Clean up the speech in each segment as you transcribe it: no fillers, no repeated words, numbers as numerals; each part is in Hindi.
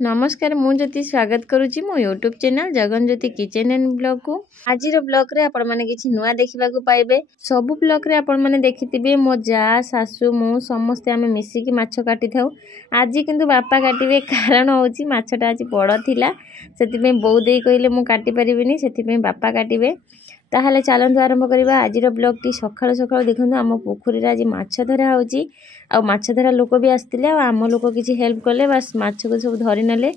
नमस्कार मु ज्योति स्वागत करुच्ची मो YouTube channel Jagan Jyoti kitchen and blog को आज ब्लॉग रे आपण माने किछि नुआ देखिबा को पाइबे। सब ब्लॉग रे आपण माने देखिथिबे मो जा सासू मु समस्त आमे मिसिकी माछ काटी थाउ। आज किंतु बापा काटिबे कारण होची माछटा आज बड़ थिला सेति पे बौ देई कहिले मु काटी परिबिनी सेति पे बापा काटिबे। ताहले चलंतु आरंभ करबा आजिर ब्लॉग टी सखाळ सखाळ देखंतु आम पोखरी रे आज माछ धरा होची आ माछ धरा लोक भी आस्तिले आ आम लोक किछि हेल्प कले बस माछ को सब धरि नले।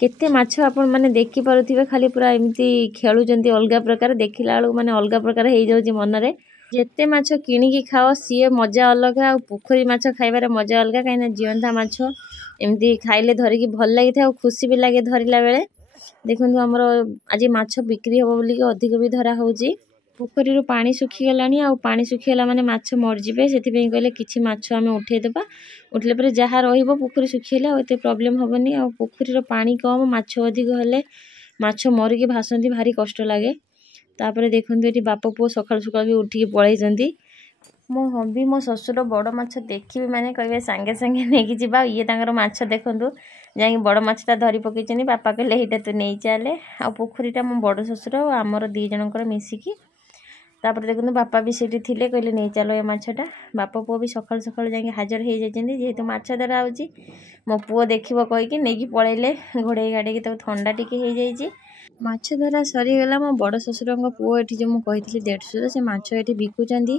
केते माछ आपण माने देखि पारुथिबे खाली पूरा एमिति खेलुचंती अलगा प्रकार देखिला आलु माने अलगा प्रकार हेइ जाउची मन रे। जेते माछ किनी की खाओ सिए मजा अलगा आ पोखरी माछ खाइबारे मजा अलगा काइना जीवंता माछ एमिति खाइले धरि की भल लागि था खुशी भी लागे धरिला बेले। देखंतु हमर आज माछ बिक्री हो बोली अधिक भी धरा होची। पोखरी पानी सुखी गलानी आ पानी सुखी गला माने माछ मर जिवे सेति पे कहले किछि माछ आमे उठे देबा उठले पर जहा रहिबो पोखरी सुखीले ओते प्रॉब्लम होबनी आ पोखरी पानी कम माछ अधिक हेले माछ मरि के भासंती भारी कष्ट लागे। तापर देखंतु एटी बाप पो सखाल सखाल भी उठी पळै जंती मो हबी मो ससुर बड़ माछ देखिबे माने कहबे संगे संगे नेकी जिबा ये तांगर माछ देखंतु जाई बड़ माछटा धरी पकेचनी बापा कहले एटा तू नै चाले आ पोखरीटा मो बड़ ससुर आ हमर दी जनकर मिसिकी तापर देखो बापा भी सेठी थिले कहले नहीं चलो ये माछटा बापा पुओ भी सकाल सकाल जाके हाजर हो जाइछन्ती जेहेतु माछ धरा होची मो पुओ देखिबो कहि कि नेकी पळैले घोड़े गाड़ी के तो ठंडा टिके हो जाइछि। माछ धरा सरी गला मो बड़ ससुरंग पुओ एठी जे मो कहितली 150 से माछ एठी बिकुचंती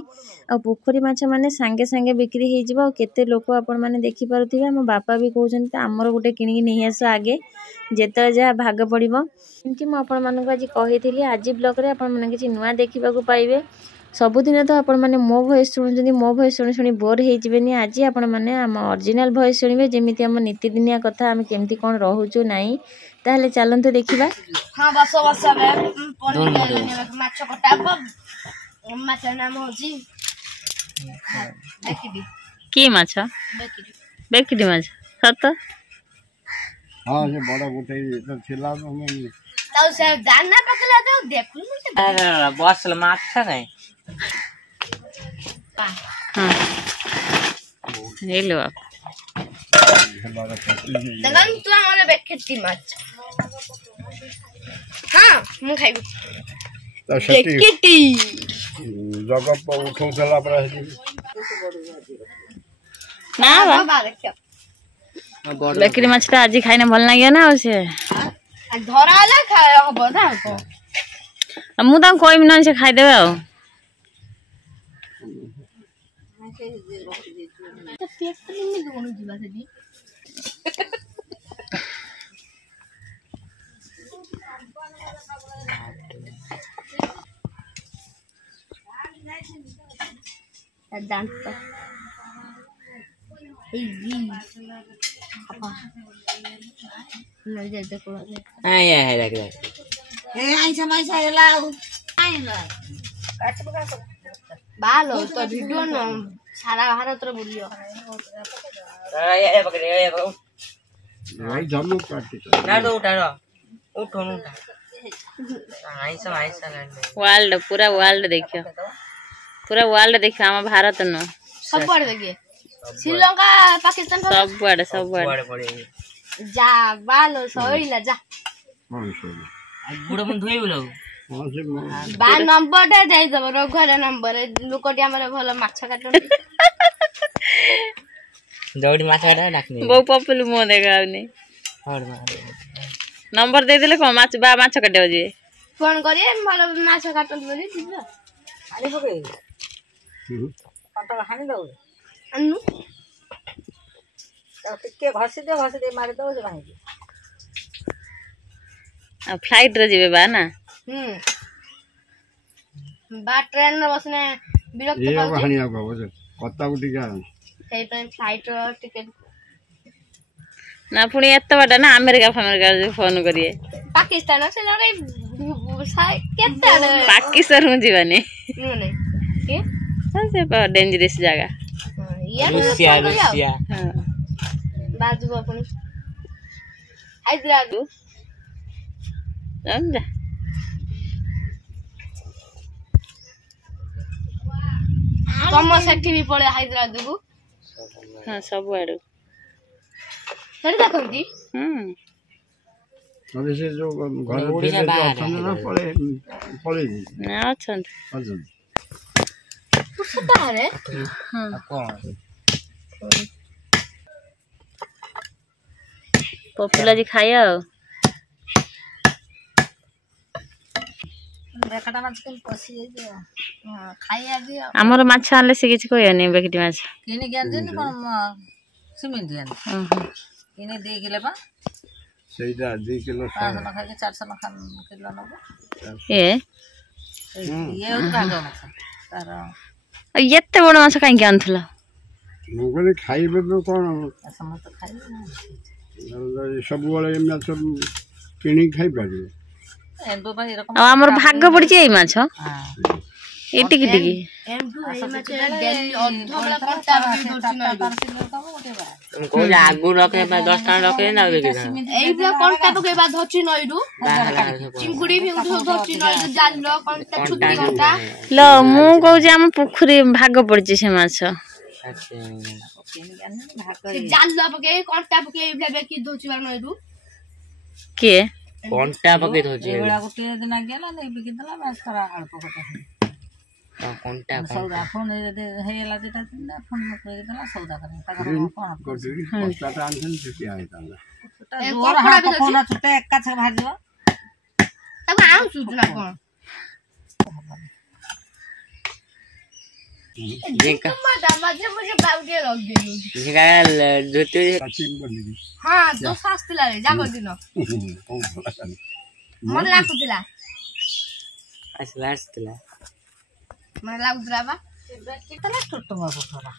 आ पोखरी माछ माने संगे संगे बिक्री हो जिवो केते लोक आपण माने देखि पारुथिबे मो बापा भी कहउचंती हमर गुटे किनि नै आस आगे जेतरा जा भाग पड़िबो एमती मो आपण मानको आज कहितली आज ब्लॉग रे आपण माने किछि नुआ देखिबा को पाइबे। सबुदिन तो आपण माने मो वॉइस सुनुचंती मो वॉइस सुनी सुनी बोर हे जिवेनी आज आपण माने हम ओरिजिनल वॉइस सुनिबे जेमिति हम नीतिदिनिया कथा हम केमती कोन रहउचु नाही ताहले चलंतु देखिबा। हां बस बस बे माछ कटाब माछ नाम होजी देखिबी की माछ बेकिडी माछ सत हां जे बड़ा गुटे तो थिला ताऊ से दाना पकला तो देखु अरे बसल माछ नै हां हेलो दगन तू हमरे बेकटी माछ हां मु खाइबो बेकटी जगह पर उठौला पर ना बाबा देखियो बेकरी माछटा आज खाइने भल लागियो ना से धराला खाय हबो ना को मु त कोइ न से खाइ देबे आ तो पेट में दोनो जीवा से दांत है देख ए आइसा माइसा हेलाउ बालो तो वीडियो न सारा भारत रे बुलियो ये पकड़े ये पकड़ भाई जम्मू काटी ना तो उठा उठो उठा ऐसा वर्ल्ड पूरा वर्ल्ड देखियो पूरा वर्ल्ड देखियो हम भारत न सब बड़ देखिए श्रीलंका पाकिस्तान सब बड़ जा बालो सइला जा हां सही बुढ़ो मन धोई बोलो हां से बा नंबर दे दे दब रघुर नंबर लोकटी हमर भलो माछ काटन दौड़ी माछ काटा डाकनी बहु पपुल मो देखाउनी और नंबर दे देले को माछ बा माछ काटे जे फोन करिए भलो माछ काटन बोली ठीक अरे पकड़े काटा हानि दो अन्नु तो टिके घसी दे मार दो जे भाई आ फ्लाइट रे जेबे बा ना बा ट्रेन रे बसने विरक्त ये पाउछ कहानी आको बस कत्ता गुटी का सेई पे फ्लाइट रो टिकट ना पुणी एत बाटा ना अमेरिका फोन करिए पाकिस्तान से लगे केते पाकिस्तान में जीवानी नहीं के से डेंजरस जगह रूसिया हां बाजू अपन हैदराबाद समझा तम सेठी भी पड़े हैदराबाद को हां सब आडू ସେଠି ଦେଖନ୍ତି ନହେଲେ ସେ ଯୋଉ ଘରେ ଥିଲେ ଅଛନ୍ତି ନା ପଳେଇ ନା ଅଛନ୍ତି ଅଛନ୍ତି ବାହାରେ ପପୁଲ ଆଜି ଖାଇବା ଆଉ ଦେଖାଟା ମାଛ କେମିତି ପଶି ଯାଇଛି ଖାଇବା ବି ଆମର ମାଛ ଆଣିଲେ ସେ କିଛି କହିବନି ବେକିଟି ମାଛ କିଣିକି ଆଣିଛନ୍ତି କଣ ସିମେଣ୍ଟ ଆଣିଛି କିଣି 2 କିଲୋ ପା ସେଇଟା 2 କିଲୋ 500 ଟଙ୍କା କି 400 ଟଙ୍କା କିଲୋ ନବ ଇଏ ଇଏ ହଉଛି ଭାଗ ମାଛ ତାର ଏତେ ବଡ ମାଛ କାହିଁକି ଆଣୁଥିଲ ମୁଁ କହିଲି ଖାଇବେ ତ କଣ ସମସ୍ତେ ଖାଇବେ ସବୁବେଳେ ଏ ମାଛ କିଣିକି ଖାଇପାରିବେ ଏଣ୍ଡୁ ପାଇଁ ଏରକମ ଆଉ ଆମର ଭାଗ ପଡିଛି ଏଇ ମାଛ ଏଟିକି ଟିକି ଆଗରୁ ରଖେଇବା 10 ଟଙ୍କା ରଖେଇ ନା ଏଇ କଣ୍ଟା ପକେଇବା ଧଚି ନଈରୁ ଚିଙ୍ଗୁଡି ଫିଙ୍ଗୁଡି ସବୁ ଧଚି ନଈରୁ ଜାଲ କଣ୍ଟା ଛୁଟି କଣ୍ଟା ଲ ମୁଁ କହୁଛି ଆମ ପୋଖରୀ ଭାଗ ପଡିଛି ସେ ମାଛ ଜାଲ ପକେଇ କଣ୍ଟା ପକେଇ କି ଧଚିବା ନଈରୁ କିଏ କଣ୍ଟା ପକେଇ ଧଚି ଏଇଭଳିଆ ଗୋଟିଏ ଦିନ ଗଲା ନେଇ ବିକିଦେଲା ବାସ୍ ତାର ଅଳ୍ପ ଗୋଟେ କଣ୍ଟା ସଉଦା ଫୋନ୍ ହେଇଗଲା ଦିଟା ତିନିଟା ଫୋନ୍ କରିଦେଲା ସଉଦା କରି ତାଙ୍କର କଣ ଛୁଟେ ଏକାଛେ ବାହାରିଯିବ ତାକୁ ଆଣୁଛୁ ନା କଣ ହଁ ଦୋଷ ଆସିଥିଲା ଜାଗ ଦିନ ମନେ ଲାଗୁଥିଲା ଆସିଥିଲା ମନେ ଲାଗୁଥିଲା ବା ଟୁଟୁମା ପୋଖରା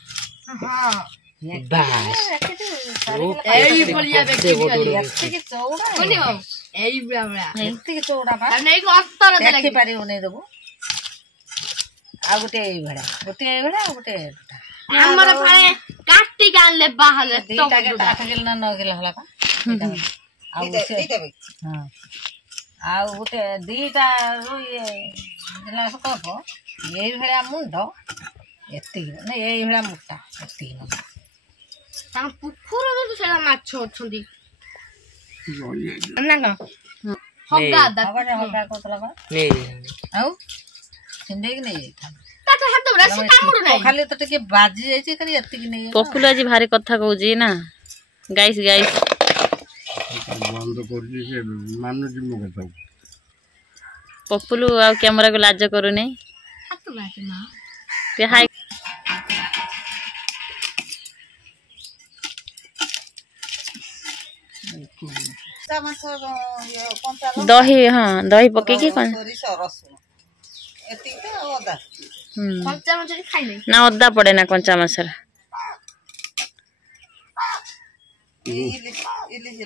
ଏତିକି ଚଉଡା ଦେଖିପାରିବୁନି ଦେବୁ ଆଉ ଗୋଟେ ଏଇଭଳିଆ ଆଉ ଗୋଟେ ଆମର ଫାଳେ କାଟିକି ଆଣିଲେ ବାହାରେ 8 କିଲୋ ନା 9 କିଲୋ ହେଲା ଆଉ ଗୋଟେ ଦିଟା କପ ଏଇଭଳିଆ ମୁଣ୍ଡ ଏତିକି ନା ଏଇଭଳିଆ ମୋଟା ଏତିକି ତାଙ୍କ ପୋଖରୀରେ ସେଇଟା ମାଛ ଅଛନ୍ତି ନା କଣ ହଗା କରୁଥିଲା ବା ଆଉ ଛିଣ୍ଡେଇକି ନେଇଯାଇଥାନ୍ତି ଖାଲି ତ ଟିକେ ବାଜି ଯାଇଛି ଖାଲି ଏତିକି ନେଇ ପପୁଲ ଆଜି ଭାରି କଥା କହୁଛି ନା ଗାଇସ୍ ବନ୍ଦ କରୁଛି ସେ ମାନୁଛି ମୋ କଥାକୁ ପପୁଲୁ ଆଉ କ୍ୟାମେରାକୁ ଲାଜ କରୁନି ଦହି ହଁ ଦହି ପକେଇକି କଣ ନା ଅଦା ପଡେ ନା କଞ୍ଚା ମାଛରେ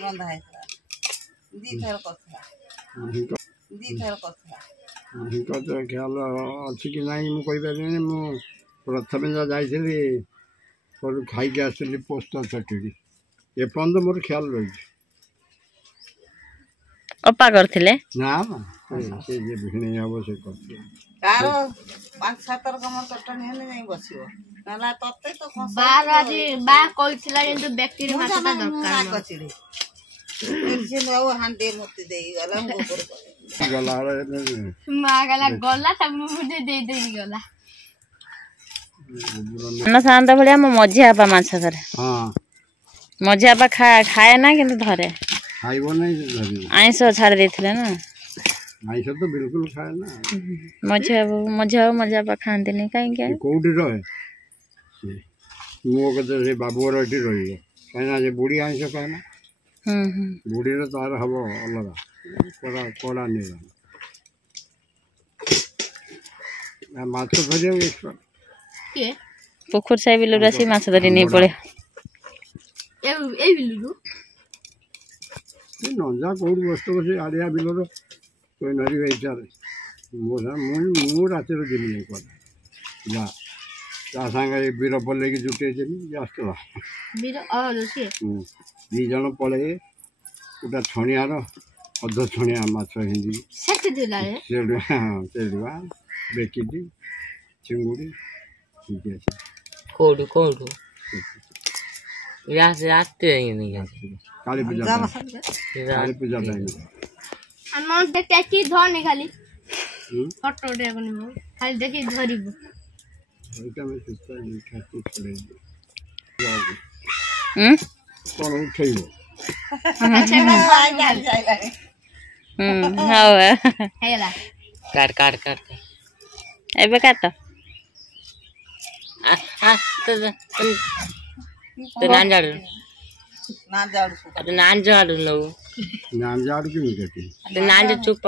ରନ୍ଧା ହେଇଥିଲା ଦିଥର ଖ୍ୟାଲ ଅଛି କି ନାହିଁ ମୁଁ କହିପାରିବିନି ମୁଁ ପ୍ରଥମେ ଯାହା ଯାଇଥିଲି ଖାଇକି ଆସିଥିଲି ପୋସ୍ତ ଚଟଣି ଏପର୍ଯ୍ୟନ୍ତ ମୋର ଖ୍ୟାଲ ରହିଛି ଅପା କରିଥିଲେ ନା ସେ ଯେ ଭିଣେଇ ହବ ସେ କରିଥିଲେ ତାର 5-7 ରକମ ଚଟଣି ହେଲେ ଯାଇ ବସିବ ନହେଲେ ତତେ ତ କହିଥିଲା କିନ୍ତୁ ବ୍ୟକ୍ତିରେ ମାଛଟା ଦରକାର ହାଣ୍ଡି ମୂର୍ତ୍ତି ଦେଇଗଲା ଗଲା ତା ମୁହଁରେ ଦେଇଦେଇକି ଗଲା ସାନ୍ତ ଭଳିଆ ମୋ ମଝିଆ ବାପା ମାଛ ଧରେ ମଝିଆ ବାପା ଖାଏ ନା କିନ୍ତୁ ଧରେ ଖାଇବ ନାଇଁ ଆଇଁଷ ଛାଡ଼ି ଦେଇଥିଲେ ନା ଆଇଁଷ ତ ବିଲକୁଲ ଖାଏ ନା ମଝିଆ ବାପା ଖାଆନ୍ତିନି କାହିଁକି କୋଉଠି ରହେ ମୋ କଥା ସେ ବାବୁ ଘର ଏଠି ରହିବ କାହିଁକିନା ସେ ବୁଢ଼ୀ ଆଇଁଷ ଖାଏ ନା ବୁଢ଼ୀର ତାର ହବ ଅଲଗା କଡ଼ା ନିରା ମାଛ ଧରିବାକୁ ଏକ୍ସପର୍ଟ ପୋଖରୀ ସାହି ବିଲରୁ ଆସି ମାଛ ଧରି ନେଇ ପଳେଇ ନଞ୍ଜା କୋଉଠି ବସିଥିବ ସେ ଆଡ଼ିଆ ବିଲର ଧରିବା ଇଚ୍ଛାରେ ମୁଁ ରାତିରେ ଯିବି ନାହିଁ କୁଆଡ଼େ ଯା ତା ସାଙ୍ଗରେ ବୀର ପଲେଇକି ଜୁଟେଇଛନ୍ତି ଆସୁଥିଲା 2 ଜଣ ପଳେଇ ଗୋଟେ ଛଣିଆର ଅଧ ଛଣିଆ ମାଛ ହିନ୍ଦି ସେଡ଼ୁଆ ବେକିଟି ଚିଙ୍ଗୁଡ଼ି କୋଉଠୁ रात नहीं काली पूजा काली पूजा टाइम আমার দেখি ধর নে খালি ফটো উঠে কোন খালি দেখি ধরিব ওইটা আমি সুস্থ নি খাতে চলে কোন উঠাইব ହଉ ହେଇଗଲା କାଟ ଏବେ କାଟ ତ ନାନ୍ ଜାଡୁ नान झाड़ू लो नाम जाड़ की नहीं कहती तो नान जो चुप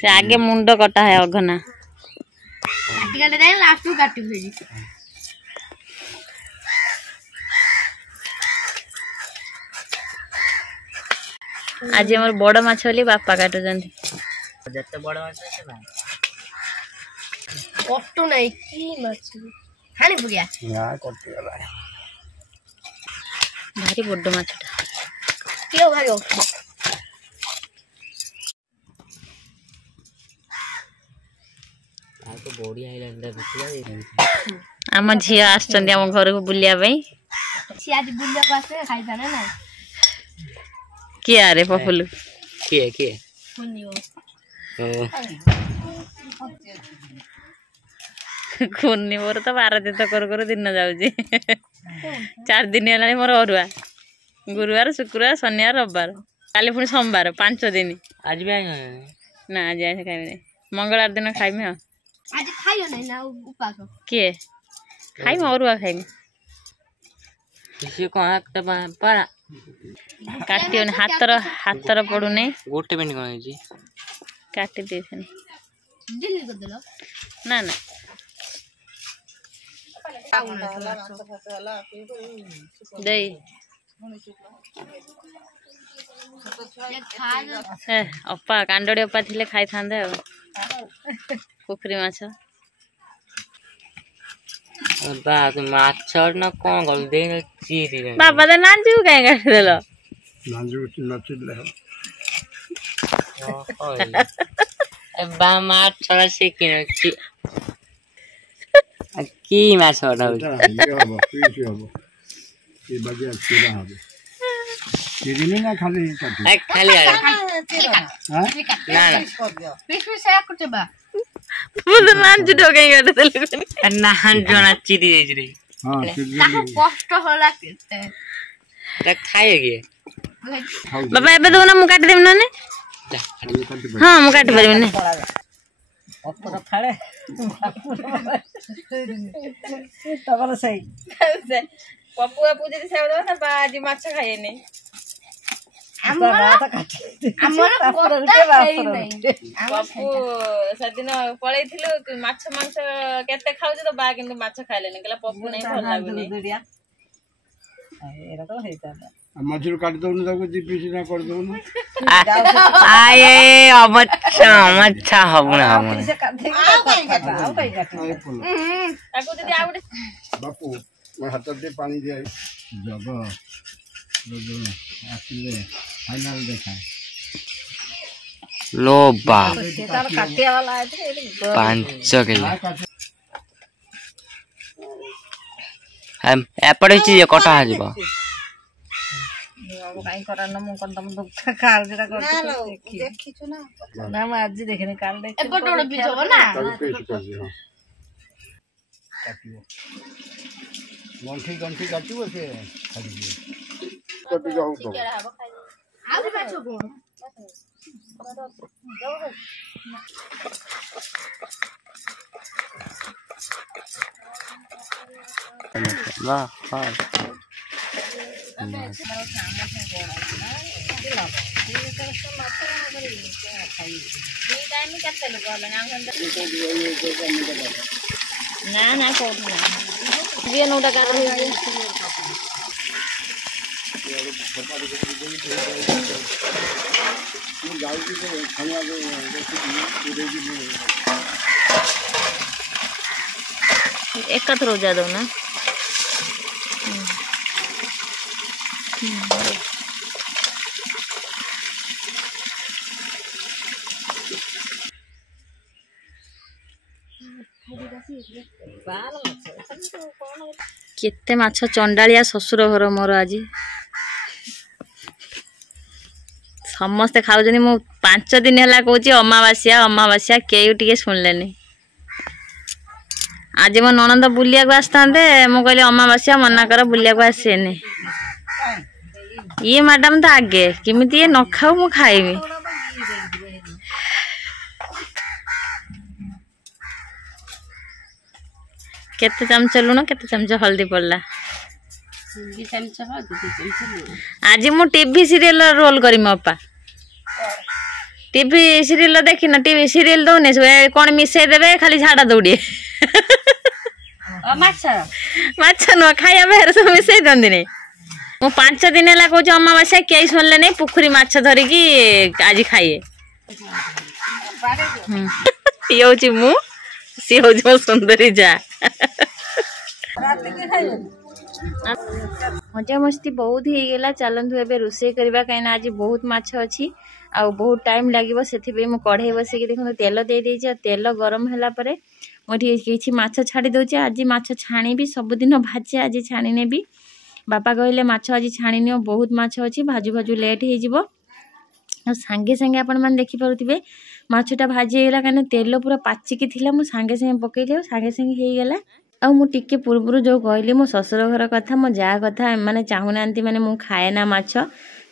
से आगे मुंड कटा है अघना काट दे लास्ट में काटी भेजी आज हमर बड़ माछ होली बापा काटु जंती जते बड़ माछ है ना कट्टू नहीं की माछ हानी पुगिया ना करते वाला भारी बड़ माछटा क्यों भारी हो आ तो बॉडी आइलैंड बिटिया आम झिया आछचंदी आम घर को बुलिया भाई सी आज बुलिया पासे खाई थाने ना किया रे पफुलु के सुनियो खुन्नी मोर तो 12 दिन तो कर दिन जाउजी 4 दिन हेलानी मोर अरुआ गुरुवार शुक्रवार शनिवार रविवार काली पुणी सोमवार 5 दिन आज भी आई ना आज ऐसे खाइबे मंगलवार दिन खाइबे आज खाइयो नहीं ना उपास के खाइबे अरुआ खाइबे इसे को हाथ पारा काटियो ने हातर पडु नै गोटे पेंट कोन जी काटि देछन दिल्ली कर देलो ना ना दे अपा कांडड़ी अपा थिले खाई थांदे पोखरी माछ बात माछ न कोन गल दे चीरी बाबा त नांजू काई काट देलो नांजू नचिले बा माछ से किन की माछ हटाउ हबो पीछे हबो ये बजे चिरा हबो चिरी ना खाली काटी खाली हां ना ना पीछ से कुछ बा बोल नांजू ढोके काट देलो नान जोना चिरी दे रे हां चिरी ताको कष्ट होला केते त खाएगे बाबा एबे दो ना मु काट देम ने हां मु काट परबे ने अपर फाड़े तबर सही पप्पू आपू जदी सेव दो ना बाजी माछ खाए ने हमरा कोटा फेरी नहीं पप्पू सदिन पळै थिलो माछ मांस केते खाउ तो बा किंतु माछ खाइले ने कहला पप्पू नहीं भल लागुनी एरा तो हेता मजूर काट दो ना को जी पीछे ना कर दो ना आए अच्छा हबुना हबुना से काट दे आओ कई काट ताको जदी आ उडे बापू मैं हाथ दे पानी दे जब रोज आखिले फाइनल देखा लो बा तार काटे वाला है तो 5 किलो हम एपड़े चीज कटा है जीवा काई करा न मु कोन तम दुख खाल जेटा कर देखि छु ना ना मैं आज देखने काल देख ए बटोड़ बिचो ना तब पेश कर दे हां काटियो गंठी काटियो से खाली कटि जाऊ तो आ भी बाछो को वाह वाह ना ना कोठ ना बिया नोटा काट दे एक थ्रो जा दो ना केते माछ चंडालिया ससुर घर मोर आज समस्ते खाऊँ मु 5 दिन है कौच अमावास्या अमावास्या कई शुणिले आज मो ननंद बुलिया को आसता मु कहली अमावास्या मना कर बुलिया को आसेनी ये मैडम तो आगे किमिति ये न खाऊ मु खाइबी केते चमच लुण केते चमच हल्दी पड़ला आज मु टीवी सीरियल रोल करी मोपा टीवी सीरियल देखी ना टीवी सीरियल दौने कौन मिसई देबे खाली झाड़ा दौड़िए माछ नुह खाया बेहर सब मिसई दिखती नहीं मु 5 दिन है कौच अमावास्या कई शुणिले नहीं पुखरी माछ धरिकी आज खाइए ये हूँ मु सी हूँ मो सुंदरी जा मजा मस्ती बहुत ही गला चलतु ए रोषे करवा कहीं आज बहुत माछ अच्छी आ बहुत टाइम लगे से मु कढ़ई बसिक देखो तेल दे देछि तेल गरम है मुझे किसी माछ छाड़ी दौचे आज माछ छाणी सबुदिन भाजे आज छाणी नेबी बापा कहले माछ आज छाणी नियो बहुत माछ अच्छी भाजु भाजु लेट हो सांगे सांगे आपण मैंने देखिपे माछटा भाजी होगा कहीं तेल पूरा पाचिकी थिला मु सांगे सांगे पकईली सांगे सांगे हो गला आ मु टिके पूर्व जो कहली मो ससुर घर कथा मो जा कथा माने चाहूना माने मु खाए ना माछ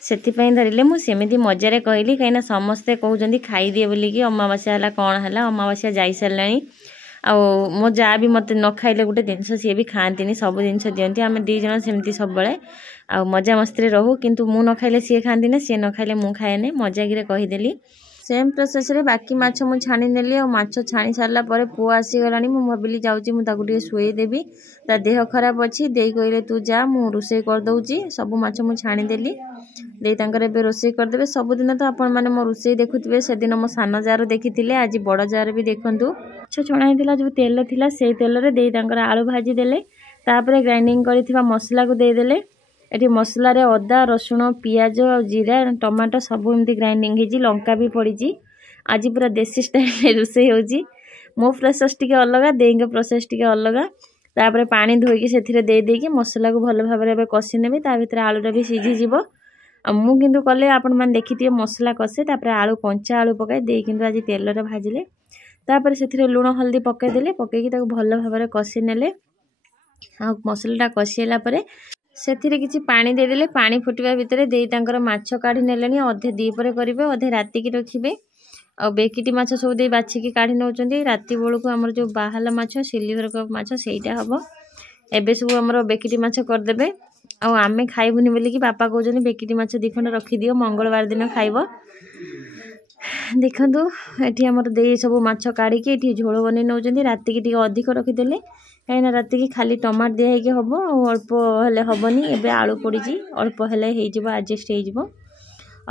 सेतिपई धरिले मु सेमिति मजारे कहली कहीं समस्ते कहउजंदी खाई दिए बोलिकी अमावास्या है कौन है अमावास्या जाई साराणी आ मो जा भी मत न खाइले गोटे जिनस सी भी खाती सब जिन दिखती आम 2 जन सेमती सब आ मजा मस्ती रहू किंतु मु न खाइले सी खाती ना सी न खाइले मु खाएने मजाक कहीदेली सेम प्रोसेस रे बाकी माछ मु छाणी नेली आ माछ छाणी सारला परे पुआ आसीगलानी मु भाबिली जाउची मु ताकू टिके शुई देबी ता देह खराब अछि देई कहले तू जा मु रोषे कर दउची सब माछ मु छाणी देली देई तांकर बे रोषे कर देबे सब दिन तो आपण माने मो रोषे देखुथिबे से दिन मो सान जार देखिथिले आज बड़ जार भी देखंतु माछ छणा हिला जो तेल थिला से तेल रे देई तांकर आलू भाजी देले तापरे ग्राइंडिंग करिथिबा मसला को देई देले एटी मसला रे अदा रसुण पियाज जीरा टमाटो सब एमती ग्राइंडिंग होती लंका भी पड़ी आज पूरा देसी स्टाइल रोषे होची मो प्रोसेस टिके अलग देई प्रोसेस टिके अलग तापरे पानी धोईकी से दे देकी मसला को भल भाव में कषि नेबी ता भितर आलूटा भी सीझी जीवो मु किंतु कले आपण मैंने देखिए मसला कषे तापरे आलू कंचा आलू पकाए दे किंतु आज तेल रे भाजिले तापरे से लुण हल्दी पकाई देले पकईकी ताको भल भाव में कषि नेले आ मसलाटा कषिला परे सेथिरे किछि पानी दे देले पानी फुटिबा भितरे देई तांकर माछ काढी नेलेनी अधे दीपरे करिवे अधे राति की रखिबे आ बेकिटी माछ सब दे बाछि की काढी नउचंदी राति बेलू को हमर जो बाहाला माछ सिल्वर कप माछ सेटा हबो एबे सब हमर बेकिटी माछ कर देबे आ आमे खाइबुनी बोली कि पापा कहउजनी बेकिटी माछ दिखंड रखि दियो मंगलवार दिन खाइबो देखंतु एठी हमर देई सब माछ काढी के एठी झोल बने नउचंदी राति की टिके अधिक रखि देले कहीं राति की खाली टमाट दिया है हम अल्प हेले हेनी एवं आलू पड़ी अल्प हेले एडजस्ट हो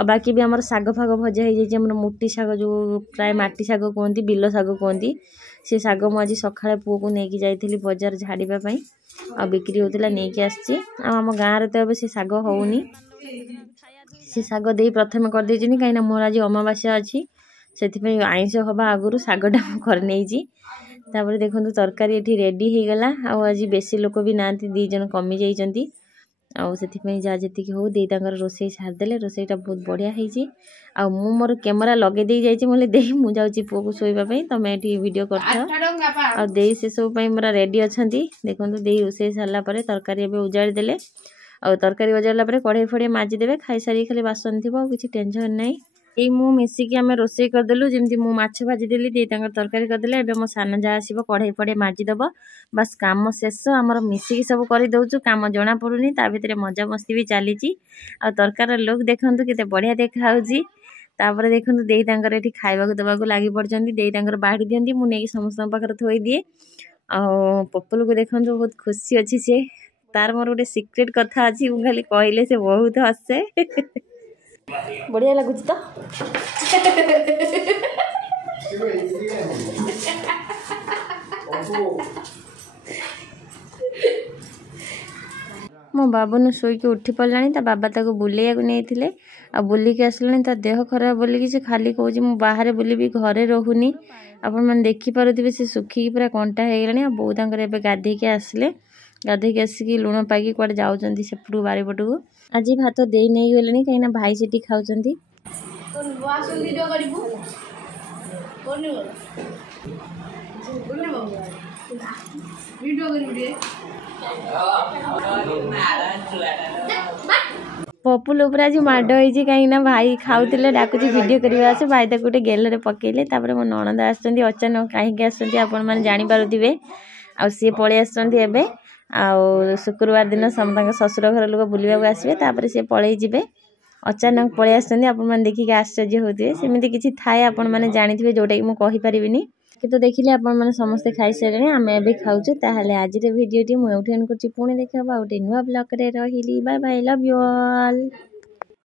बाकी भी आम साग फाग भजा हो मुटी साग जो प्राय माटी साग कहती बिल साग कहती से साग मुझे सका पुओ को लेकिन जाइली बजार झाड़ापी आ बिक्री होता नहीं आसी आम गाँव तो से साग होनी से साग दे प्रथम करदे कहीं मोर आज अमावास्या अच्छी से आईष हवा आगुरी सागटा कर तापर देखो तरकारी ये रेडी हो गला आज बेसी लोक भी ना 2 जन कमी जाइंट आउे जहाँ जी हो दे रोषे सारिदे रोषेटा बहुत बढ़िया हो मोर कैमेरा लगे दे जाइए दे मुझे पुओ को शोवाई तुम ये वीडियो कर से सब मोर रेडी अच्छा देखो दे रोषे सारापर तरकारी एवं उजाड़ी देले आ तरकारी उजाड़ा कढ़ई फड़े माजिदेवे खाई सारी खाली बासन थी किसी टेंशन नहीं यही मु मिसिकी आम रोषे करदेलु जमी मु माछ भाजीदेली दे तरकारी करदेले एबे मो सान जा आसीबो कढ़ई फड़े माजिदेव बस काम शेष आमर मिसिकी सब कर दउचु काम जना पड़ुनी ता भितर मजा मस्ती भी चली आ तरकार लोक देखंतु केते बढ़िया देखा होउची तापर देखंतु देई तांकर एठी खाइबाकू दबाकू लागि पड़चंदी देई तांकर बाढ़ी दियंती मु नेकी समस्त पाखर थोई दिए आ पप्पल को देखंतु बहुत खुशी अछि से तार मोर गोटे सीक्रेट कथा अछि मु खाली कहले से बहुत हसे बढ़िया लगुच तो मो बाबू शोक उठी पड़ानी ता बाबा ताको बुलेया को नहीं आ बुलिकी आसलानी ता देह खराब बोलिकी से खाली कहूँ मु बाहर बुलबी घरे रहूनी आपण मैंने देखिपे से सुखिकी पूरा कंटा हो गला बो एवं गाधेक आसले गाधेक आसिक लुण पाइकी कड़े जाऊँच सेपटू बारिपट को आज भात दे नहीं गले कहीं भाई से खाऊँ पपुल उपर आज माड़ होती कहीं भाई खाऊले डाकुची वीडियो करवा आस भाई ताक गोटे गेल पकईले मो नणंद आसछंती अचानक कहीं आसछंती आपण माने जानि पारुथिबे आ सी पळै आसछंती एबे आ शुक्रवार दिन समतक ससुर घर लोक बुलवाक आसबे तापर सी पळै जिबे अचानक पळै आसछंती आपण माने देखिक आश्चर्य होथिबे सेमिति किछि थाए आपण माने जानिथिबे जोटा कि मु कहि परिबिनी तो देखिले आपण माने समस्त खाई सारे आम ए खाऊचे ताहले आज वीडियो टी मु एठन करछि पुणी देखा गोटे नुआ ब्लॉग रे रहिली bye bye love you all.